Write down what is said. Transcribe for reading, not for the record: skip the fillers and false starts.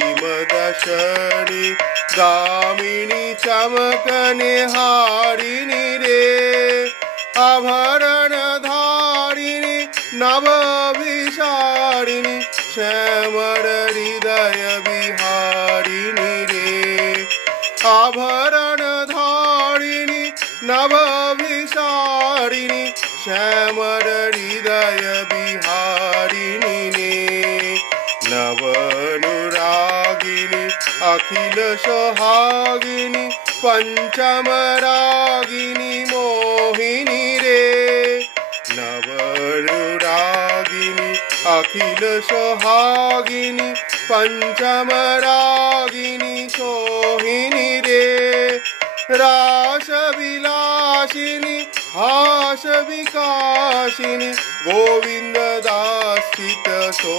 प्रतिमदर्शनी दामिनी चमकने हारिणी रे आभरण धारिणी नवविशारिणी श्यामर हृदय विहारिणी रे आभरण धारिणी नवविशारिणी श्यामर हृदय विहारिणी ने नवनुरागिनी अखिल सोहागिनी पंचमरागिनी मोहिनी रे नवनुरागिनी अखिल सोहागिनी पंचमरागिनी सोहिनी रे रास विलासिनी हास विकासिनी गोविंद दासित सो